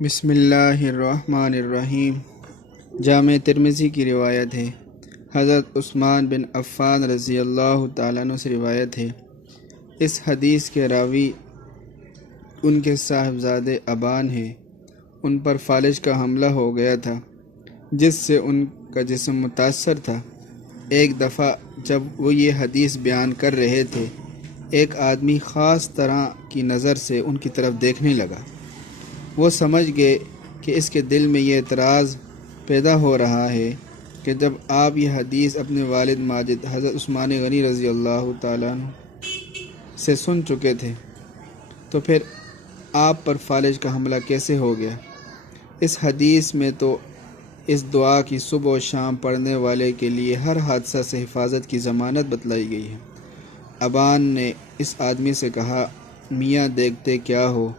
بسم اللہ الرحمن الرحیم۔ جامع ترمذی کی روایت ہے، حضرت عثمان بن عفان رضی اللہ تعالیٰ عنہ سے روایت ہے۔ اس حدیث کے راوی ان کے صاحبزادے ابان ہیں۔ ان پر فالج کا حملہ ہو گیا تھا جس سے ان کا جسم متاثر تھا۔ ایک دفعہ جب وہ یہ حدیث بیان کر رہے تھے، ایک آدمی خاص طرح کی نظر سے ان کی طرف دیکھنے لگا۔ وہ سمجھ گئے کہ اس کے دل میں یہ اعتراض پیدا ہو رہا ہے کہ جب آپ یہ حدیث اپنے والد ماجد حضرت عثمان غنی رضی اللہ تعالیٰ عنہ سے سن چکے تھے تو پھر آپ پر فالج کا حملہ کیسے ہو گیا؟ اس حدیث میں تو اس دعا کی صبح و شام پڑھنے والے کے لیے ہر حادثہ سے حفاظت کی ضمانت بتلائی گئی ہے۔ ابان نے اس آدمی سے کہا، میاں دیکھتے کیا ہو،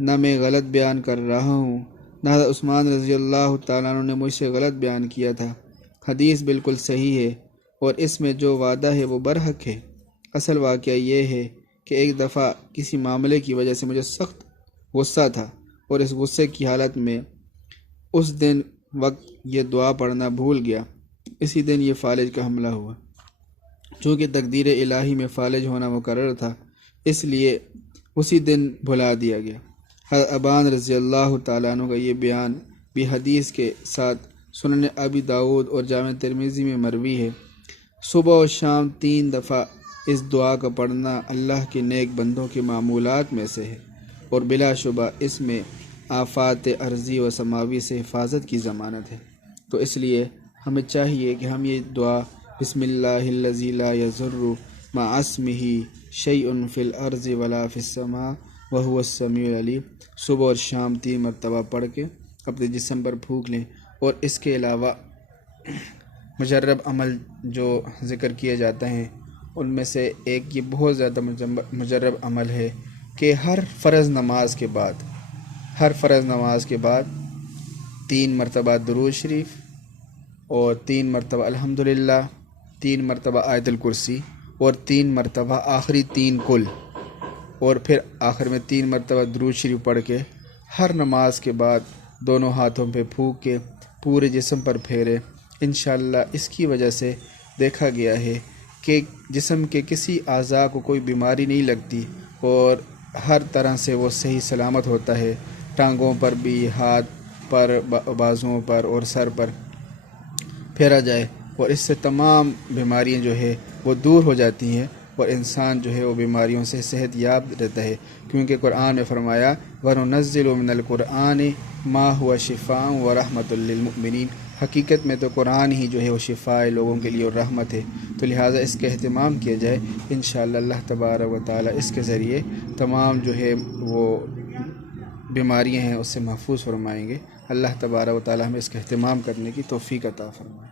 نہ میں غلط بیان کر رہا ہوں، نہ حضرت عثمان رضی اللہ تعالیٰ عنہ نے مجھ سے غلط بیان کیا تھا۔ حدیث بالکل صحیح ہے اور اس میں جو وعدہ ہے وہ برحق ہے۔ اصل واقعہ یہ ہے کہ ایک دفعہ کسی معاملے کی وجہ سے مجھے سخت غصہ تھا اور اس غصے کی حالت میں اس دن وقت یہ دعا پڑھنا بھول گیا۔ اسی دن یہ فالج کا حملہ ہوا۔ چونکہ تقدیر الہی میں فالج ہونا مقرر تھا، اس لیے اسی دن بھلا دیا گیا۔ حضرت ابان رضی اللہ تعالیٰ عنہ کا یہ بیان بھی حدیث کے ساتھ سنن ابی داؤد اور جامع ترمذی میں مروی ہے۔ صبح و شام 3 دفعہ اس دعا کا پڑھنا اللہ کے نیک بندوں کے معمولات میں سے ہے اور بلا شبہ اس میں آفات ارضی و سماوی سے حفاظت کی ضمانت ہے۔ تو اس لیے ہمیں چاہیے کہ ہم یہ دعا بسم اللہ الذی لا یضر مع اسمہ شیء فی الارض ولا فی السماء وہو السمیع العلیم صبح اور شام 3 مرتبہ پڑھ کے اپنے جسم پر پھونک لیں۔ اور اس کے علاوہ مجرب عمل جو ذکر کیے جاتے ہیں ان میں سے ایک یہ بہت زیادہ مجرب عمل ہے کہ ہر فرض نماز کے بعد 3 مرتبہ درود شریف اور 3 مرتبہ الحمدللہ، 3 مرتبہ آیت الکرسی اور 3 مرتبہ آخری 3 کل، اور پھر آخر میں 3 مرتبہ درود شریف پڑھ کے ہر نماز کے بعد دونوں ہاتھوں پہ پھونک کے پورے جسم پر پھیرے۔ انشاءاللہ اس کی وجہ سے دیکھا گیا ہے کہ جسم کے کسی اعضاء کو کوئی بیماری نہیں لگتی اور ہر طرح سے وہ صحیح سلامت ہوتا ہے۔ ٹانگوں پر بھی، ہاتھ پر، بازوؤں پر اور سر پر پھیرا جائے اور اس سے تمام بیماریاں جو ہے وہ دور ہو جاتی ہیں اور انسان جو ہے وہ بیماریوں سے صحت یاب رہتا ہے، کیونکہ قرآن میں فرمایا وَنُنَزِّلُ مِنَ الْقُرْآنِ مَا هُوَ شِفَاءٌ وَرَحْمَةٌ لِّلْمُؤْمِنِينَ۔ حقیقت میں تو قرآن ہی جو ہے وہ شفا ہے لوگوں کے لیے اور رحمت ہے، تو لہٰذا اس کا اہتمام کیا جائے۔ انشاءاللہ اللہ تبارک و تعالیٰ اس کے ذریعے تمام جو ہے وہ بیماریاں ہیں اس سے محفوظ فرمائیں گے۔ اللہ تبارک و تعالیٰ ہمیں اس کا اہتمام کرنے کی توفیق عطا فرمائے۔